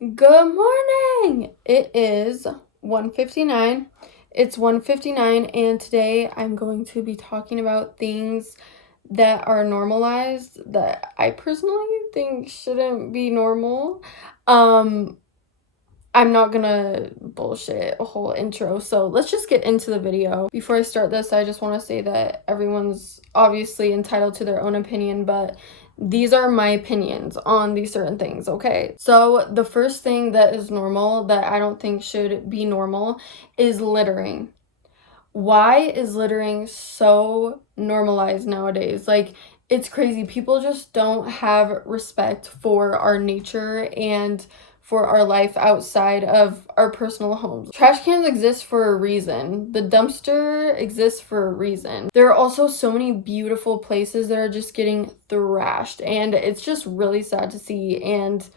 Good morning! It is 1:59. It's 1:59 and today I'm going to be talking about things that are normalized that I personally think shouldn't be normal. I'm not gonna bullshit a whole intro, so let's just get into the video. Before I start this, I just want to say that everyone's obviously entitled to their own opinion, but these are my opinions on these certain things, okay? So the first thing that is normal that I don't think should be normal is littering. Why is littering so normalized nowadays? Like, it's crazy. People just don't have respect for our nature and for our life outside of our personal homes. Trash cans exist for a reason. The dumpster exists for a reason. There are also so many beautiful places that are just getting thrashed, and it's just really sad to see, and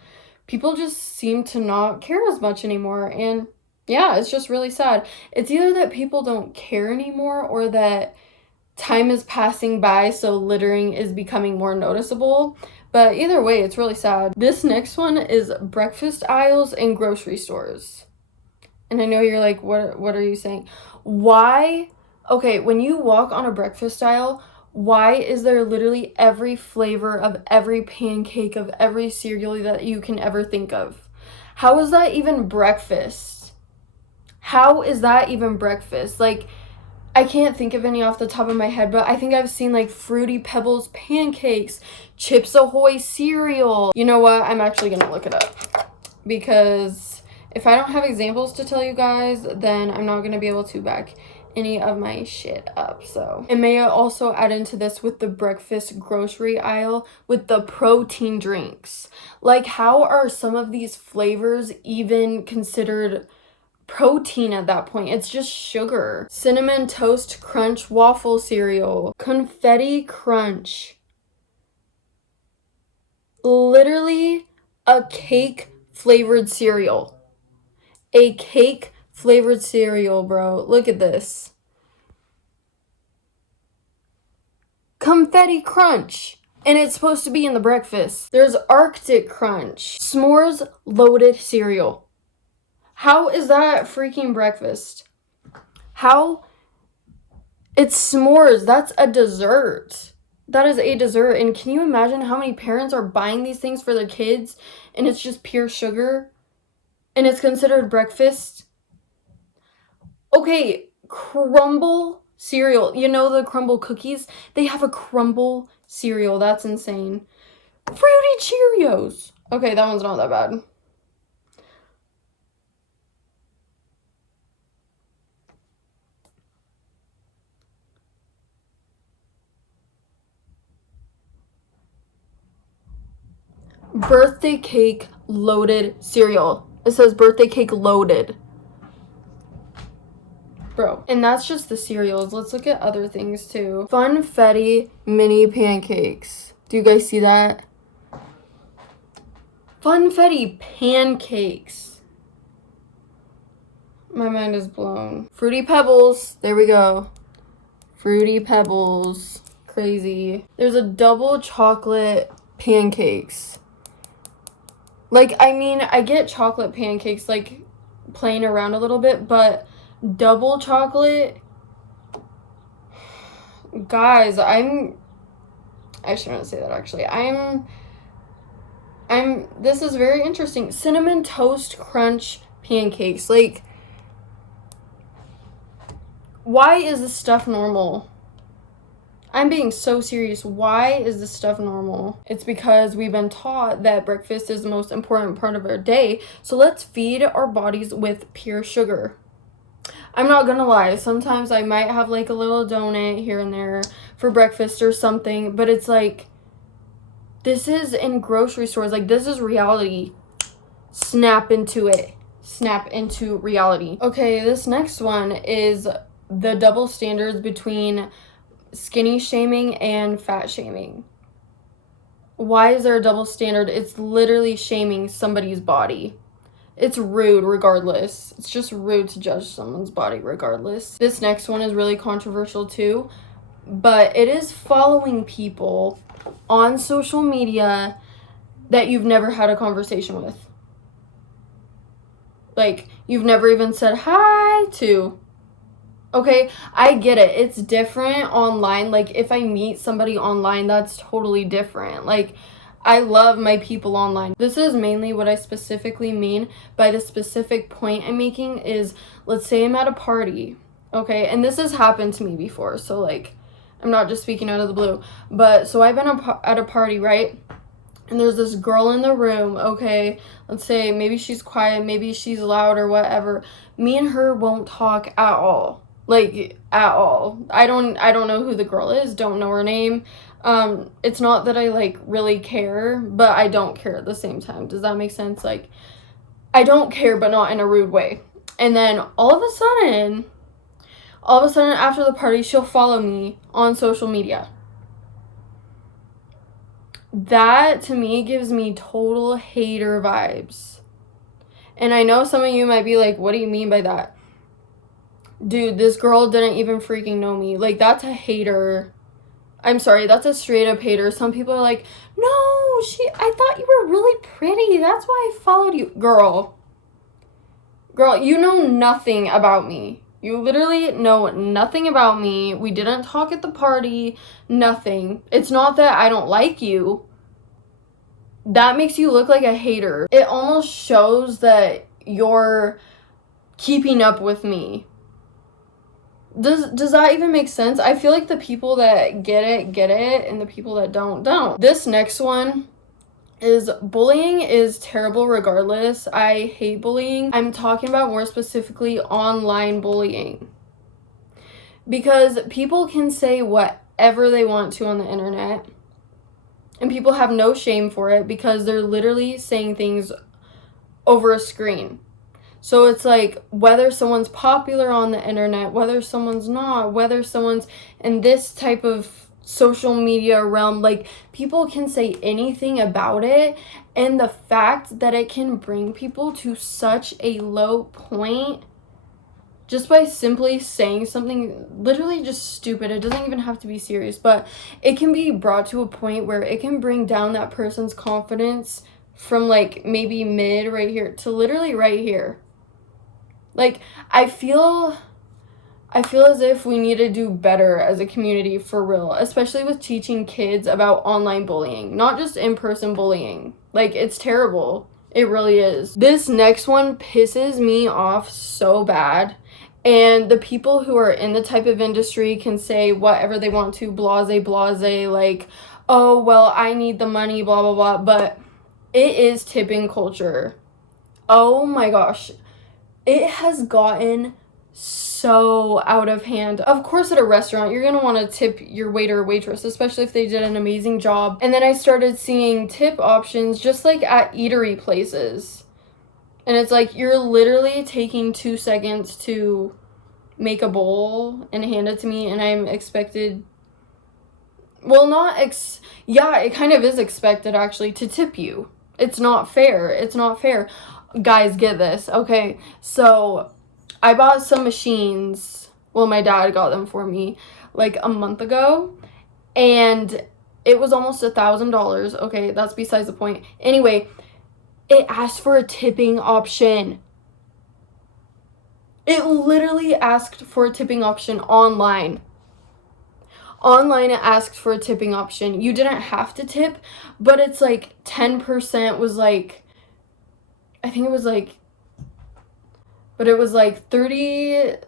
people just seem to not care as much anymore, and yeah, it's just really sad. It's either that people don't care anymore or that time is passing by, so littering is becoming more noticeable. But either way, it's really sad. This next one is breakfast aisles in grocery stores. And I know you're like, what are you saying? Why? Okay, when you walk on a breakfast aisle, why is there literally every flavor of every pancake, of every cereal that you can ever think of? How is that even breakfast? How is that even breakfast? Like, I can't think of any off the top of my head, but I think I've seen like Fruity Pebbles pancakes, Chips Ahoy cereal. You know what? I'm actually gonna look it up because if I don't have examples to tell you guys, then I'm not gonna be able to back any of my shit up. So, and may I also add into this with the breakfast grocery aisle with the protein drinks. Like, how are some of these flavors even considered protein at that point? It's just sugar. Cinnamon Toast Crunch waffle cereal, Confetti Crunch, literally a cake flavored cereal. A cake flavored cereal, bro. Look at this. Confetti Crunch. And it's supposed to be in the breakfast. There's Arctic Crunch, s'mores loaded cereal. How is that freaking breakfast? How? It's s'mores. That's a dessert. That is a dessert. And can you imagine how many parents are buying these things for their kids and it's just pure sugar and it's considered breakfast? Okay, crumble cereal. You know the crumble cookies? They have a crumble cereal. That's insane. Fruity Cheerios. Okay, that one's not that bad. Birthday cake loaded cereal. It says birthday cake loaded. Bro. And that's just the cereals. Let's look at other things too. Funfetti mini pancakes. Do you guys see that? Funfetti pancakes. My mind is blown. Fruity Pebbles. There we go. Fruity Pebbles. Crazy. There's a double chocolate pancakes. Like, I mean, I get chocolate pancakes, like, playing around a little bit, but double chocolate? Guys, I shouldn't say that, actually. This is very interesting. Cinnamon Toast Crunch pancakes. Like, why is this stuff normal? I'm being so serious. Why is this stuff normal? It's because we've been taught that breakfast is the most important part of our day. So let's feed our bodies with pure sugar. I'm not gonna lie. Sometimes I might have like a little donut here and there for breakfast or something. But it's like, this is in grocery stores. Like, this is reality. Snap into it. Snap into reality. Okay, this next one is the double standards between skinny shaming and fat shaming. Why is there a double standard? It's literally shaming somebody's body. It's rude regardless. It's just rude to judge someone's body regardless. This next one is really controversial too, but it is following people on social media that you've never had a conversation with. like you've never even said hi to. Okay, I get it. It's different online. Like, if I meet somebody online, that's totally different. Like, I love my people online. This is mainly what I specifically mean by the specific point I'm making is, let's say I'm at a party, okay? And this has happened to me before, so, like, I'm not just speaking out of the blue. But, so I've been at a party, right? And there's this girl in the room, okay? Let's say maybe she's quiet, maybe she's loud or whatever. Me and her won't talk at all. Like, at all. I don't know who the girl is, don't know her name. It's not that I, like, really care, but I don't care at the same time. Does that make sense? Like, I don't care, but not in a rude way. And then all of a sudden after the party, she'll follow me on social media. That, to me, gives me total hater vibes. And I know some of you might be like, what do you mean by that? Dude, this girl didn't even freaking know me. Like, that's a hater. I'm sorry, that's a straight up hater. Some people are like, no, I thought you were really pretty. That's why I followed you. Girl, you know nothing about me. You literally know nothing about me. We didn't talk at the party. Nothing. It's not that I don't like you. That makes you look like a hater. It almost shows that you're keeping up with me. Does that even make sense? I feel like the people that get it, and the people that don't. This next one is bullying is terrible regardless. I hate bullying. I'm talking about more specifically online bullying. Because people can say whatever they want to on the internet. And people have no shame for it because they're literally saying things over a screen. So it's like, whether someone's popular on the internet, whether someone's not, whether someone's in this type of social media realm, like, people can say anything about it. And the fact that it can bring people to such a low point just by simply saying something literally just stupid. It doesn't even have to be serious, but it can be brought to a point where it can bring down that person's confidence from, like, maybe mid right here to literally right here. Like, I feel as if we need to do better as a community for real, especially with teaching kids about online bullying, not just in-person bullying. Like, it's terrible. It really is. This next one pisses me off so bad. And the people who are in the type of industry can say whatever they want to, blase, like, oh, well, I need the money, blah, blah, blah. But it is tipping culture. Oh my gosh. It has gotten so out of hand. Of course, at a restaurant, you're going to want to tip your waiter or waitress, especially if they did an amazing job. And then I started seeing tip options just like at eatery places. And it's like, you're literally taking 2 seconds to make a bowl and hand it to me, and I'm expected, well, yeah, it kind of is expected, actually, to tip you. It's not fair. It's not fair. Guys, get this. Okay, so I bought some machines. Well, my dad got them for me like a month ago, and it was almost $1,000. Okay, that's besides the point. Anyway, it asked for a tipping option. It literally asked for a tipping option online. Online, it asked for a tipping option. You didn't have to tip, but it's like 10% was like, I think it was like, but it was like 30%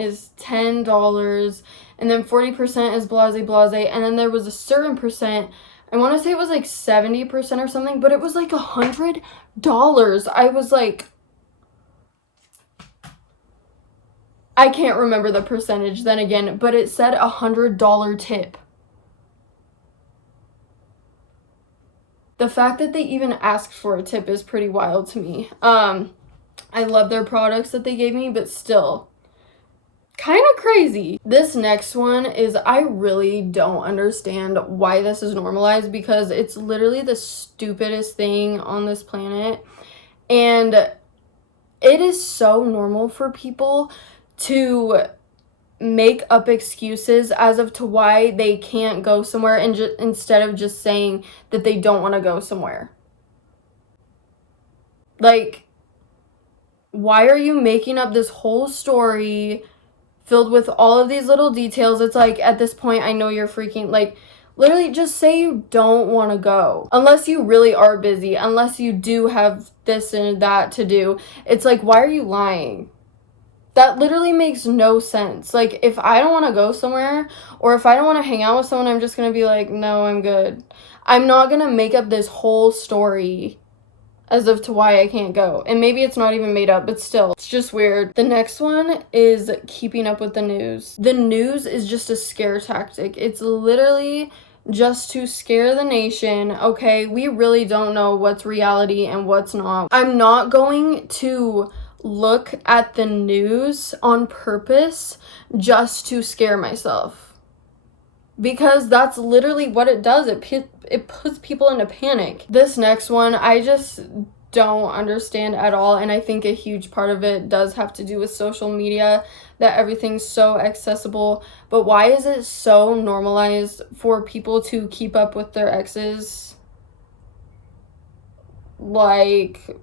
is $10, and then 40% is blase, and then there was a certain percent, I want to say it was like 70% or something, but it was like $100. I was like, I can't remember the percentage then again, but it said $100 tip. The fact that they even asked for a tip is pretty wild to me. I love their products that they gave me, but still, kind of crazy. This next one is, I really don't understand why this is normalized, because it's literally the stupidest thing on this planet. And it is so normal for people to make up excuses as of to why they can't go somewhere, and instead of just saying that they don't want to go somewhere. Like, Why are you making up this whole story filled with all of these little details? It's like, at this point, I know you're freaking, like, literally just say you don't want to go. Unless you really are busy, unless you do have this and that to do. It's like, why are you lying? That literally makes no sense. Like, if I don't want to go somewhere, or if I don't want to hang out with someone, I'm just going to be like, no, I'm good. I'm not going to make up this whole story as of to why I can't go. And maybe it's not even made up, but still, it's just weird. The next one is keeping up with the news. The news is just a scare tactic. It's literally just to scare the nation. Okay, we really don't know what's reality and what's not. I'm not going to look at the news on purpose just to scare myself, because that's literally what it does. It puts people into panic. This next one, I just don't understand at all, and I think a huge part of it does have to do with social media, that everything's so accessible. But why is it so normalized for people to keep up with their exes? Like,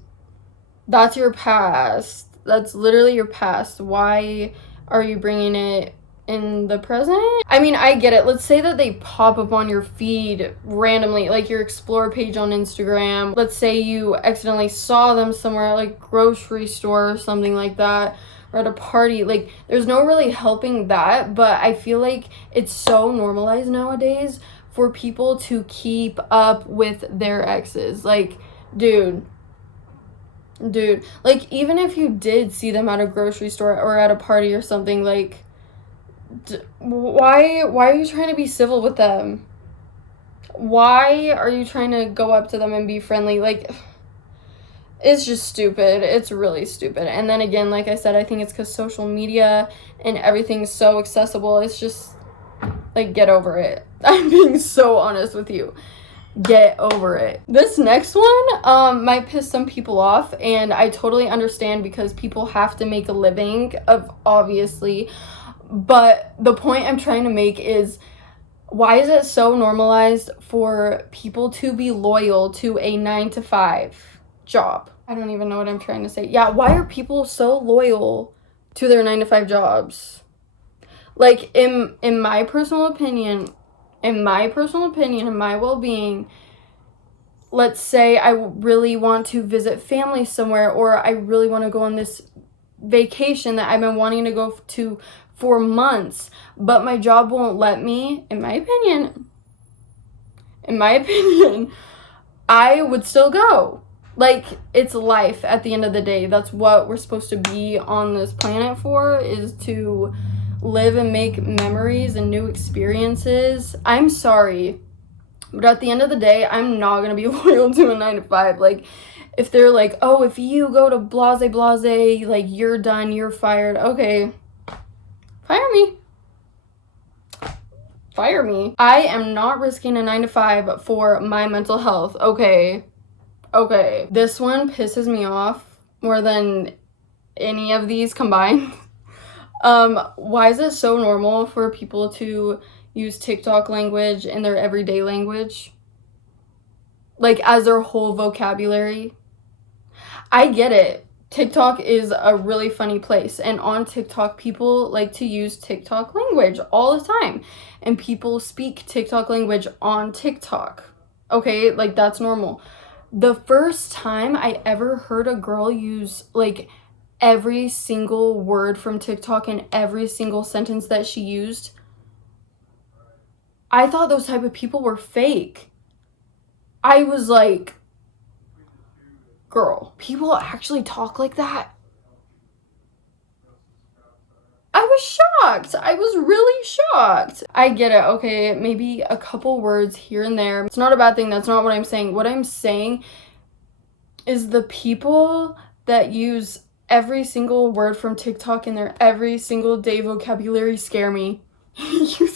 that's your past. That's literally your past. Why are you bringing it in the present? I mean, I get it. Let's say that they pop up on your feed randomly, like your explore page on Instagram. Let's say you accidentally saw them somewhere, like grocery store or something like that, or at a party. Like, there's no really helping that, but I feel like it's so normalized nowadays for people to keep up with their exes. Like, dude, like, even if you did see them at a grocery store or at a party or something, like, why are you trying to be civil with them? Why are you trying to go up to them and be friendly? Like, it's just stupid. It's really stupid. And then again, like I said, I think it's because social media and everything's so accessible. It's just, like, get over it. I'm being so honest with you. Get over it. This next one might piss some people off, and I totally understand, because people have to make a living, obviously. But the point I'm trying to make is, why is it so normalized for people to be loyal to a 9-to-5 job? I don't even know what I'm trying to say. Yeah, why are people so loyal to their 9-to-5 jobs? Like, in my personal opinion, in my well-being, let's say I really want to visit family somewhere, or I really want to go on this vacation that I've been wanting to go to for months, but my job won't let me. In my opinion, I would still go. Like, it's life at the end of the day. That's what we're supposed to be on this planet for, is to live and make memories and new experiences. I'm sorry, but at the end of the day, I'm not gonna be loyal to a 9-to-5. Like, if they're like, oh, if you go to blase, like, you're done, you're fired. Okay, fire me. I am not risking a 9-to-5 for my mental health. Okay. This one pisses me off more than any of these combined. Why is it so normal for people to use TikTok language in their everyday language? Like, as their whole vocabulary? I get it. TikTok is a really funny place, and on TikTok, people like to use TikTok language all the time, and people speak TikTok language on TikTok. Okay, like, that's normal. The first time I ever heard a girl use, like, every single word from TikTok and every single sentence that she used, I thought those type of people were fake. I was like, girl, people actually talk like that? I was shocked. I was really shocked. I get it. Okay, maybe a couple words here and there. It's not a bad thing. That's not what I'm saying. What I'm saying is the people that use every single word from TikTok in their every single day vocabulary scare me. You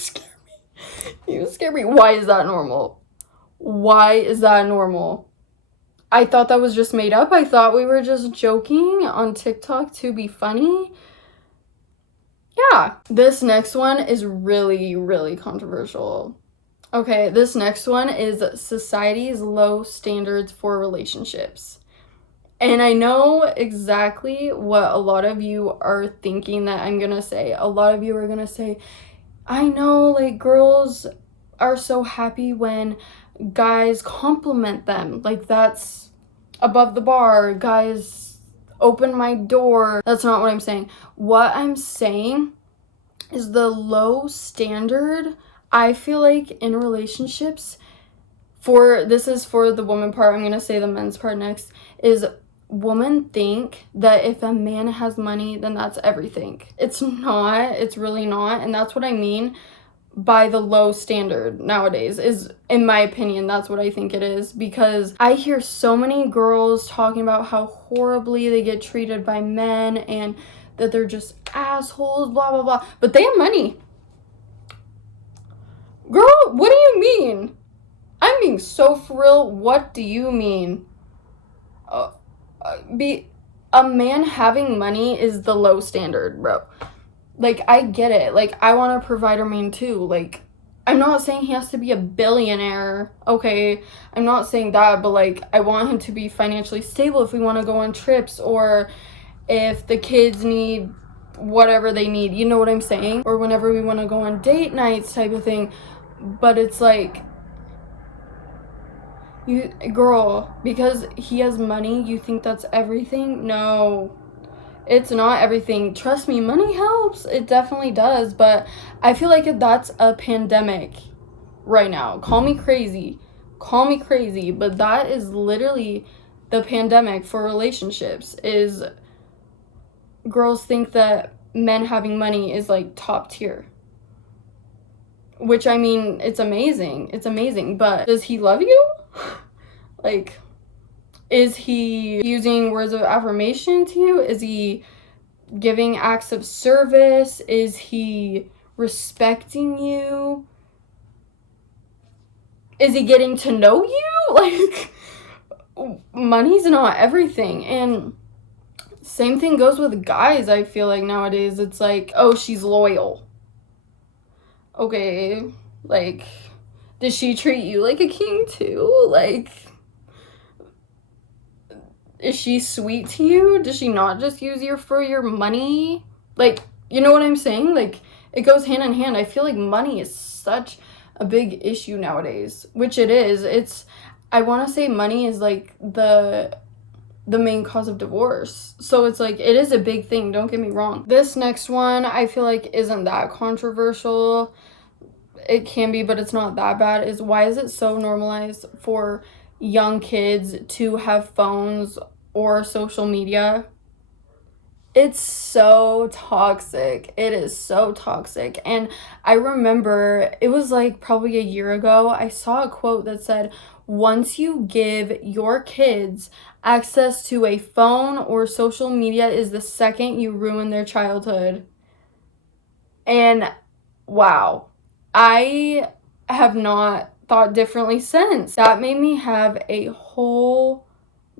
scare me. Why is that normal? I thought that was just made up. I thought we were just joking on TikTok to be funny. Yeah. This next one is really, really controversial. Okay, this next one is society's low standards for relationships. And I know exactly what a lot of you are thinking that I'm gonna say. A lot of you are gonna say, I know, like, girls are so happy when guys compliment them. Like, that's above the bar. Guys open my door. That's not what I'm saying. What I'm saying is the low standard, I feel like, in relationships, this is for the woman part, I'm gonna say the men's part next, is women think that if a man has money, then that's everything. It's not. It's really not. And that's what I mean by the low standard nowadays, is, in my opinion, that's what I think it is. Because I hear so many girls talking about how horribly they get treated by men and that they're just assholes, blah blah blah, but they have money. Girl, what do you mean? I'm being so for real. What do you mean? A man having money is the low standard, bro. Like, I get it. Like, I want a provider man too. Like, I'm not saying he has to be a billionaire, okay? I'm not saying that, but, like, I want him to be financially stable if we want to go on trips, or if the kids need whatever they need, you know what I'm saying? Or whenever we want to go on date nights type of thing. But it's like, you, girl, because he has money, you think that's everything? No. It's not everything. Trust me, money helps. It definitely does. But I feel like that's a pandemic right now. Call me crazy. Call me crazy. But that is literally the pandemic for relationships, is girls think that men having money is like top tier. Which, I mean, it's amazing. It's amazing. But does he love you? Like, is he using words of affirmation to you? Is he giving acts of service? Is he respecting you? Is he getting to know you? Like, money's not everything. And same thing goes with guys. I feel like nowadays it's like, oh, she's loyal. Okay, like, does she treat you like a king too? Like, is she sweet to you? Does she not just use you for your money? Like, you know what I'm saying? Like, it goes hand in hand. I feel like money is such a big issue nowadays, which it is. I want to say money is like the main cause of divorce. So it's like, it is a big thing, don't get me wrong. This next one, I feel like isn't that controversial. It can be, but it's not that bad. Is, why is it so normalized for young kids to have phones or social media? It's so toxic. It is so toxic. And I remember it was like probably a year ago, I saw a quote that said, once you give your kids access to a phone or social media is the second you ruin their childhood. And wow, I have not thought differently since. That made me have a whole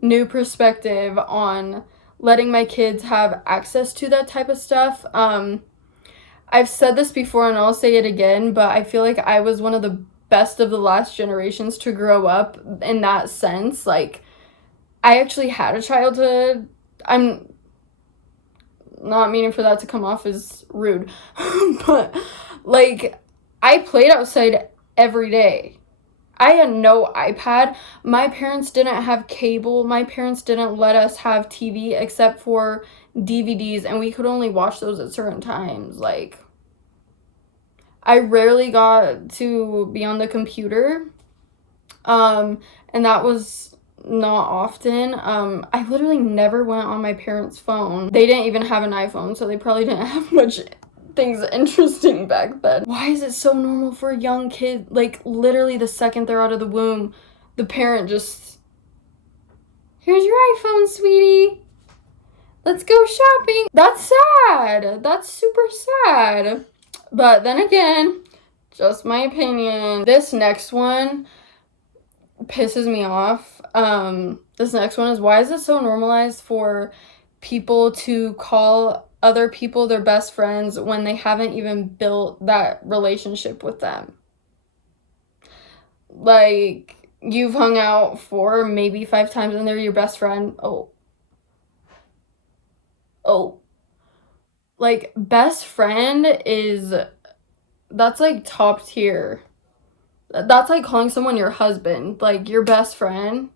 new perspective on letting my kids have access to that type of stuff. I've said this before and I'll say it again, but I feel like I was one of the best of the last generations to grow up in that sense. Like, I actually had a childhood. I'm not meaning for that to come off as rude, but, like, I played outside every day. I had no iPad. My parents didn't have cable. My parents didn't let us have TV except for DVDs, and we could only watch those at certain times. Like, I rarely got to be on the computer, and that was not often. I literally never went on my parents' phone. They didn't even have an iPhone, so they probably didn't have much things interesting back then. Why is it so normal for a young kid, like, literally the second they're out of the womb, the parent just, here's your iPhone, sweetie, let's go shopping? That's sad. That's super sad. But then again, just my opinion. This next one pisses me off. This next one is, why is it so normalized for people to call other people their best friends when they haven't even built that relationship with them? Like, you've hung out 4, maybe 5 times and they're your best friend. Oh, Oh, like, best friend is, that's like top tier. That's like calling someone your husband. Like, your best friend.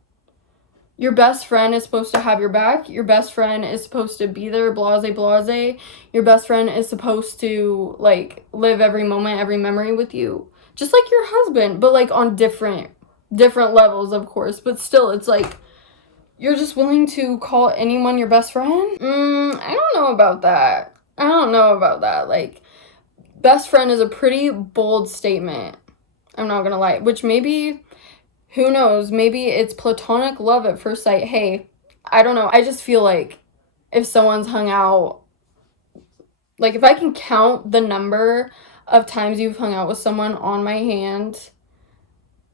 Your best friend is supposed to have your back. Your best friend is supposed to be there, blase, blase. Your best friend is supposed to, like, live every moment, every memory with you. Just like your husband, but, like, on different levels, of course. But still, it's like, you're just willing to call anyone your best friend? I don't know about that. I don't know about that. Like, best friend is a pretty bold statement. I'm not gonna lie. Which maybe, who knows, maybe it's platonic love at first sight. Hey, I don't know. I just feel like if someone's hung out, like, if I can count the number of times you've hung out with someone on my hand,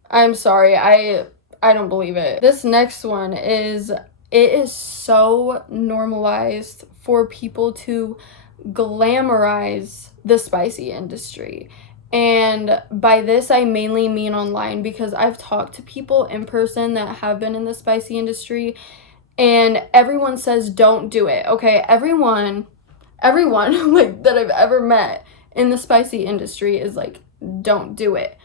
I'm sorry, I don't believe it. This next one is, it is so normalized for people to glamorize the spicy industry. And by this, I mainly mean online, because I've talked to people in person that have been in the spicy industry, and everyone says don't do it. Okay, everyone like that I've ever met in the spicy industry is like, don't do it.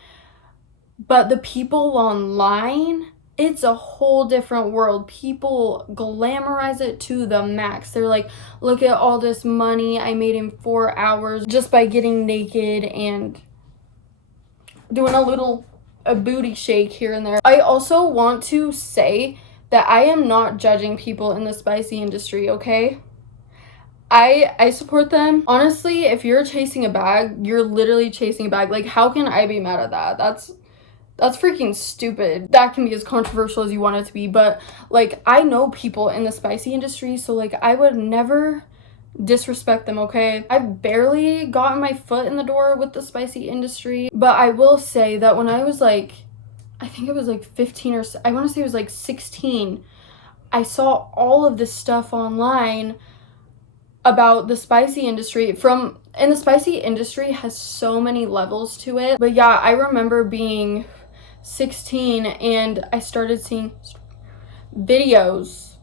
But the people online, it's a whole different world. People glamorize it to the max. They're like, look at all this money I made in 4 hours just by getting naked and doing a booty shake here and there. I also want to say that I am not judging people in the spicy industry, okay? I support them. Honestly, if you're chasing a bag, you're literally chasing a bag. Like, how can I be mad at that? That's freaking stupid. That can be as controversial as you want it to be, but, like, I know people in the spicy industry, so, like, I would never disrespect them, okay? I've barely gotten my foot in the door with the spicy industry, but I will say that when I was, like, I think it was, like, 15 or, I want to say it was, like, 16, I saw all of this stuff online about the spicy industry and the spicy industry has so many levels to it. But yeah, I remember being 16 and I started seeing videos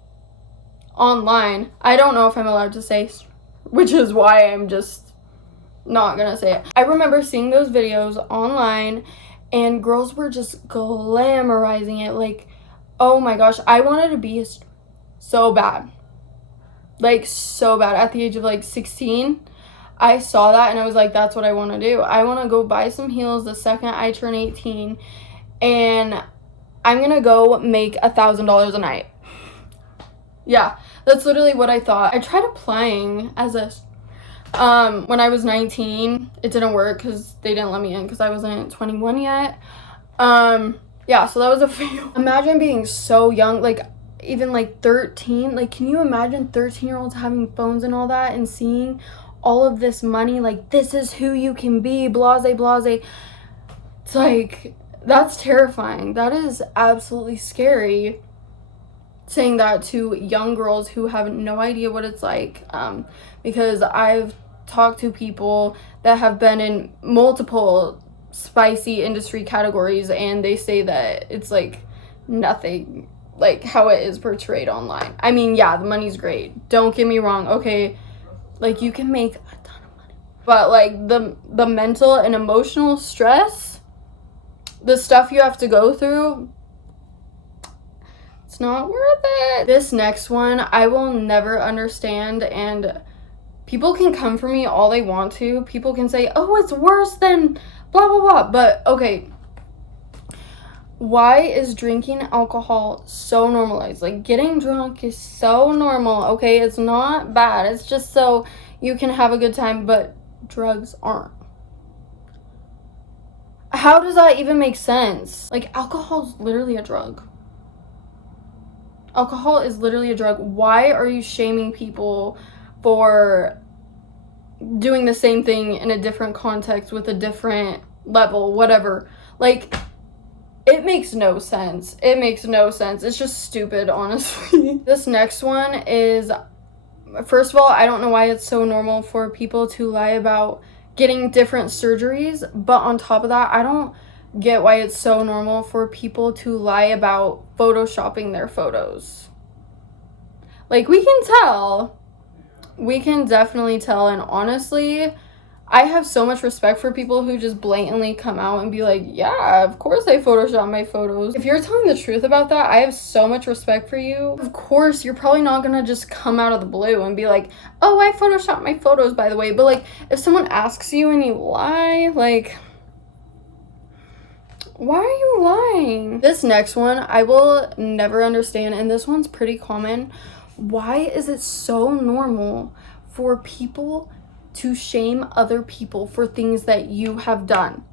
online. I don't know if I'm allowed to say, which is why I'm just not gonna say it. I remember seeing those videos online and girls were just glamorizing it. Like, oh my gosh, I wanted to be so bad. Like, so bad. At the age of, like, 16, I saw that and I was like, that's what I want to do. I want to go buy some heels the second I turn 18, and I'm gonna go make $1,000 a night. Yeah, that's literally what I thought. I tried applying as a when I was 19. It didn't work because they didn't let me in because I wasn't 21 yet. Yeah, so that was a fail. Imagine being so young, like, even like 13. Like, can you imagine 13-year-olds having phones and all that and seeing all of this money? Like, this is who you can be, blase, blase. It's like, that's terrifying. That is absolutely scary, saying that to young girls who have no idea what it's like, because I've talked to people that have been in multiple spicy industry categories and they say that it's like nothing like how it is portrayed online. I mean, yeah, the money's great, don't get me wrong, okay, like, you can make a ton of money, but like the mental and emotional stress, the stuff you have to go through, it's not worth it. This next one I will never understand, and people can come for me all they want to. People can say, oh, it's worse than blah blah blah, but okay, why is drinking alcohol so normalized? Like, getting drunk is so normal, okay? It's not bad, it's just so you can have a good time, but drugs aren't. How does that even make sense? Like, alcohol's literally a drug. Alcohol is literally a drug. Why are you shaming people for doing the same thing in a different context with a different level, whatever? Like, it makes no sense. It makes no sense. It's just stupid, honestly. This next one is, first of all, I don't know why it's so normal for people to lie about getting different surgeries, but on top of that, I don't get why it's so normal for people to lie about photoshopping their photos. Like, we can tell we can definitely tell. And honestly, I have so much respect for people who just blatantly come out and be like, yeah, of course I Photoshop my photos. If you're telling the truth about that, I have so much respect for you. Of course, you're probably not gonna just come out of the blue and be like, oh, I Photoshopped my photos, by the way. But like, if someone asks you and you lie, like, why are you lying? This next one, I will never understand, and this one's pretty common. Why is it so normal for people to shame other people for things that you have done?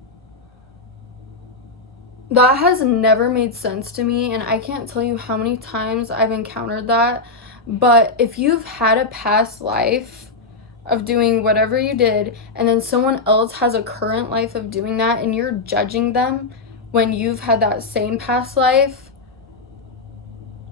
That has never made sense to me, and I can't tell you how many times I've encountered that. But if you've had a past life of doing whatever you did, and then someone else has a current life of doing that, and you're judging them when you've had that same past life,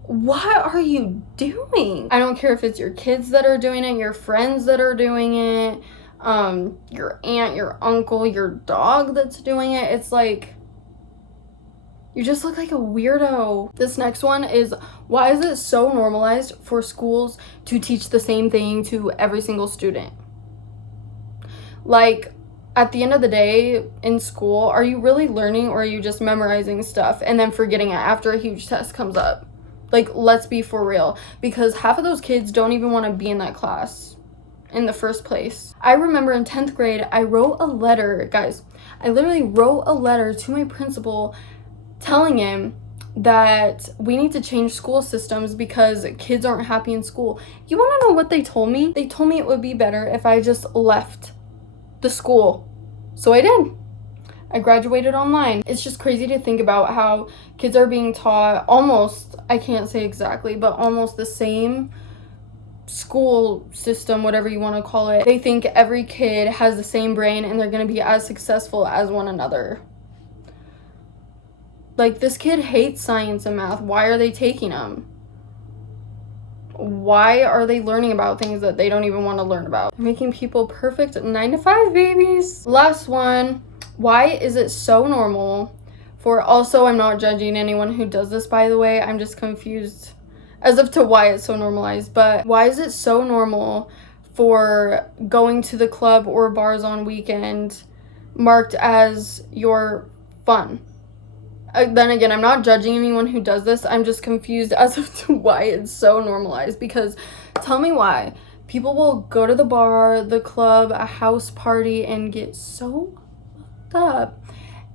what are you doing? I don't care if it's your kids that are doing it, your friends that are doing it, your aunt, your uncle, your dog that's doing it. It's like, you just look like a weirdo. This next one is, why is it so normalized for schools to teach the same thing to every single student? Like, at the end of the day, in school, are you really learning, or are you just memorizing stuff and then forgetting it after a huge test comes up? Like, let's be for real, because half of those kids don't even want to be in that class in the first place. I remember in 10th grade, I wrote a letter, guys. I literally wrote a letter to my principal telling him that we need to change school systems because kids aren't happy in school. You want to know what they told me? They told me it would be better if I just left the school. So I did. I graduated online. It's just crazy to think about how kids are being taught almost, I can't say exactly, but almost the same school system, whatever you want to call it. They think every kid has the same brain and they're going to be as successful as one another. Like, this kid hates science and math. Why are they taking them? Why are they learning about things that they don't even want to learn about? They're making people perfect 9 to 5 babies. Last one. Why is it so normal for, also, I'm not judging anyone who does this, by the way. I'm just confused as of to why it's so normalized. But why is it so normal for going to the club or bars on weekend marked as your fun? Then again, I'm not judging anyone who does this. I'm just confused as to why it's so normalized. Because tell me why. People will go to the bar, the club, a house party, and get so fucked up.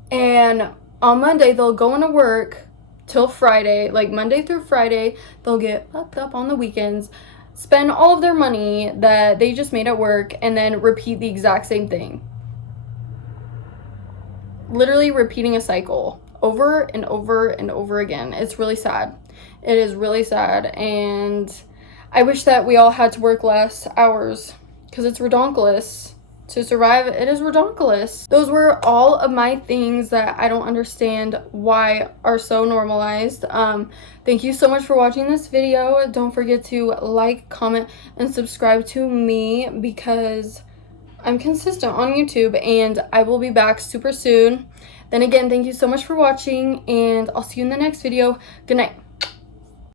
And on Monday, they'll go into work till Friday, like Monday through Friday. They'll get fucked up on the weekends, spend all of their money that they just made at work, and then repeat the exact same thing. Literally repeating a cycle over and over and over again. It's really sad. It is really sad, and I wish that we all had to work less hours, because it's redonkulous. To survive, it is redonkulous. Those were all of my things that I don't understand why are so normalized. Thank you so much for watching this video. Don't forget to like, comment, and subscribe to me, because I'm consistent on YouTube, and I will be back super soon. Then again, thank you so much for watching, and I'll see you in the next video. Good night.